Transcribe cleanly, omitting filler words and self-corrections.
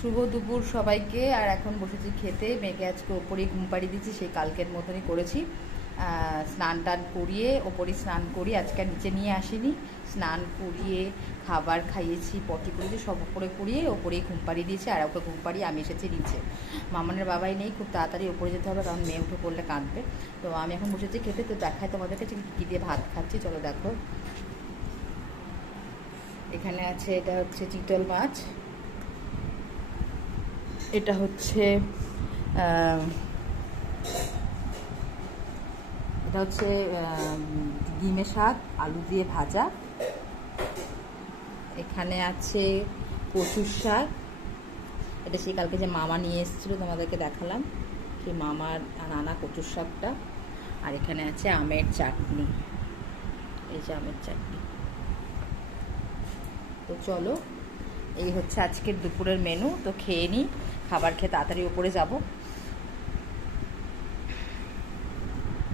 শুভ দুপুর সবাইকে। আর এখন বসেছি খেতে। মেয়েকে আজকে ওপরেই ঘুম পাড়িয়ে দিচ্ছি, সেই কালকের মতনই করেছি। স্নান টান করিয়ে ওপরেই স্নান করিয়ে, আজকে আর নিচে নিয়ে আসিনি। স্নান করিয়ে খাবার খাইয়েছি, পটি করেছি, সব ওপরে করিয়ে ওপরেই ঘুম পাড়িয়ে দিয়েছি। আর ওকে ঘুম পাড়িয়ে আমি এসেছি নিচে। মামনের বাবাই নেই, খুব তাড়াতাড়ি ওপরে যেতে হবে, কারণ মেয়ে উঠে পড়লে কাঁদবে। তো আমি এখন বসেছি খেতে। তো দেখায় তোমাদেরকে কী দিয়ে ভাত খাচ্ছি, চলো দেখো। এখানে আছে, এটা হচ্ছে চিতল মাছ, এটা হচ্ছে ডিমের শাক আলু দিয়ে ভাজা। এখানে আছে কচুর শাক, এটা সেই কালকে যে মামা নিয়ে এসেছিলো তোমাদেরকে দেখালাম, সেই মামার নানা কচুর শাকটা। আর এখানে আছে আমের চাটনি, এই যে আমের চাটনি। তো চলো, এই হচ্ছে আজকের দুপুরের মেনু। তো খেয়ে নিই, খাবার খেয়ে তাড়াতাড়ি ওপরে যাব।